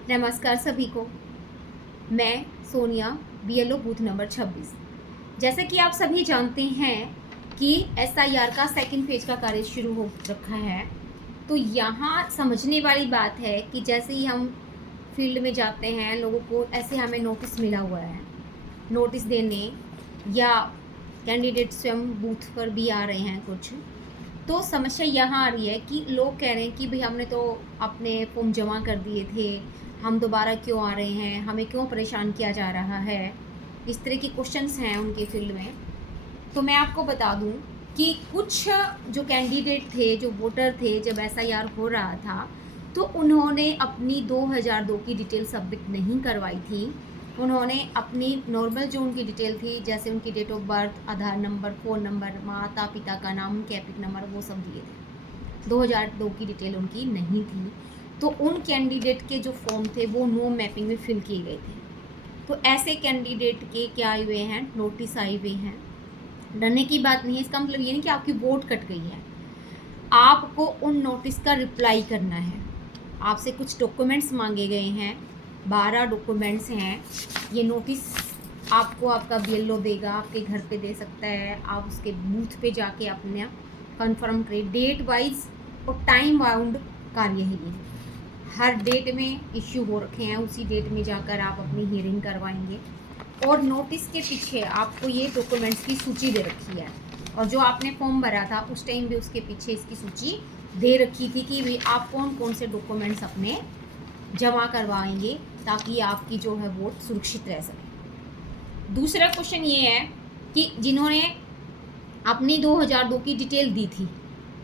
नमस्कार सभी को। मैं सोनिया, बीएलओ बूथ नंबर 26। जैसा कि आप सभी जानते हैं कि एसआईआर का सेकंड फेज का कार्य शुरू हो रखा है। तो यहाँ समझने वाली बात है कि जैसे ही हम फील्ड में जाते हैं, लोगों को ऐसे हमें नोटिस मिला हुआ है, नोटिस देने या कैंडिडेट स्वयं बूथ पर भी आ रहे हैं कुछ। तो समस्या यहाँ आ रही है कि लोग कह रहे हैं कि भाई हमने तो अपने फॉर्म जमा कर दिए थे, हम दोबारा क्यों आ रहे हैं, हमें क्यों परेशान किया जा रहा है। इस तरह के क्वेश्चंस हैं उनके फील्ड में। तो मैं आपको बता दूं कि कुछ जो कैंडिडेट थे, जो वोटर थे, जब एसआईआर हो रहा था तो उन्होंने अपनी 2002 की डिटेल सबमिट नहीं करवाई थी। उन्होंने अपनी नॉर्मल जो उनकी डिटेल थी, जैसे उनकी date of birth, Aadhaar number, phone number, माता पिता का नाम, उनके एपिक नंबर, वो सब दिए थे। 2002 की डिटेल उनकी नहीं थी। तो उन कैंडिडेट के जो फॉर्म थे वो नो मैपिंग में फिल किए गए थे। तो ऐसे कैंडिडेट के क्या आए हुए हैं, नोटिस आए हुए हैं। डरने की बात नहीं है, इसका मतलब ये नहीं कि आपकी वोट कट गई है। आपको उन नोटिस का रिप्लाई करना है। आपसे कुछ डॉक्यूमेंट्स मांगे गए हैं, 12 डॉक्यूमेंट्स हैं। ये नोटिस आपको आपका बीएलओ देगा, आपके घर पे दे सकता है। आप उसके बूथ पे जाके अपना कंफर्म करें। डेट वाइज और टाइम बाउंड कार्य है ये। हर डेट में इश्यू हो रखे हैं, उसी डेट में जाकर आप अपनी हियरिंग करवाएंगे। और नोटिस के पीछे आपको ये डॉक्यूमेंट्स की सूची दे रखी है, और जो आपने फॉर्म भरा था उस टाइम भी उसके पीछे इसकी सूची दे रखी थी कि भाई आप कौन कौन से डॉक्यूमेंट्स अपने जमा करवाएंगे ताकि आपकी जो है वोट सुरक्षित रह सके। दूसरा क्वेश्चन ये है कि जिन्होंने अपनी 2002 की डिटेल दी थी,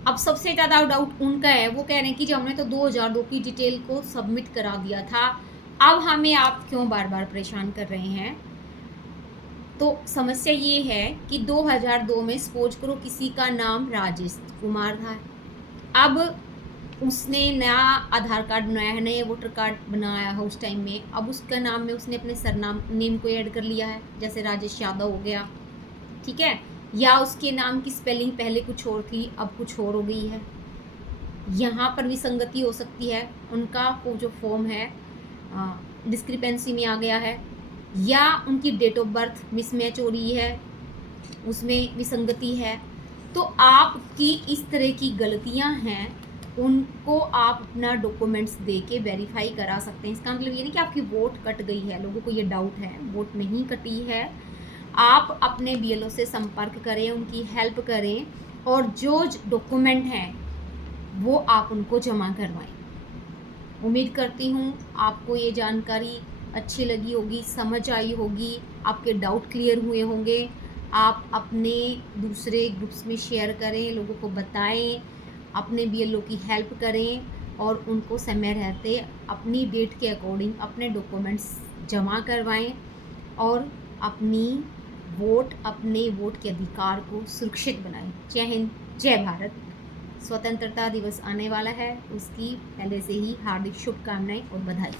अब सबसे ज़्यादा डाउट उनका है। वो कह रहे हैं कि जब हमने तो 2002 की डिटेल को सबमिट करा दिया था, अब हमें आप क्यों बार बार परेशान कर रहे हैं। तो समस्या ये है कि 2002 में सपोज करो किसी का नाम राजेश कुमार था। अब उसने नया आधार कार्ड बनाया है, नए वोटर कार्ड बनाया है उस टाइम में। अब उसका नाम में उसने अपने सरनाम नेम को ऐड कर लिया है, जैसे राजेश यादव हो गया, ठीक है। या उसके नाम की स्पेलिंग पहले कुछ और थी, अब कुछ और हो गई है। यहाँ पर विसंगति हो सकती है। उनका वो जो फॉर्म है डिस्क्रिपेंसी में आ गया है, या उनकी डेट ऑफ बर्थ मिसमैच हो रही है, उसमें विसंगति है। तो आपकी इस तरह की गलतियाँ हैं, उनको आप अपना डॉक्यूमेंट्स दे के वेरीफाई करा सकते हैं। इसका मतलब ये नहीं कि आपकी वोट कट गई है। लोगों को ये डाउट है, वोट नहीं कटी है। आप अपने बीएलओ से संपर्क करें, उनकी हेल्प करें, और जो डॉक्यूमेंट हैं वो आप उनको जमा करवाएं। उम्मीद करती हूँ आपको ये जानकारी अच्छी लगी होगी, समझ आई होगी, आपके डाउट क्लियर हुए होंगे। आप अपने दूसरे ग्रुप्स में शेयर करें, लोगों को बताएं, अपने बीएलओ की हेल्प करें, और उनको समय रहते अपनी डेट के अकॉर्डिंग अपने डॉक्यूमेंट्स जमा करवाएं, और अपने वोट के अधिकार को सुरक्षित बनाएं। जय हिंद, जय भारत। स्वतंत्रता दिवस आने वाला है, उसकी पहले से ही हार्दिक शुभकामनाएं और बधाई।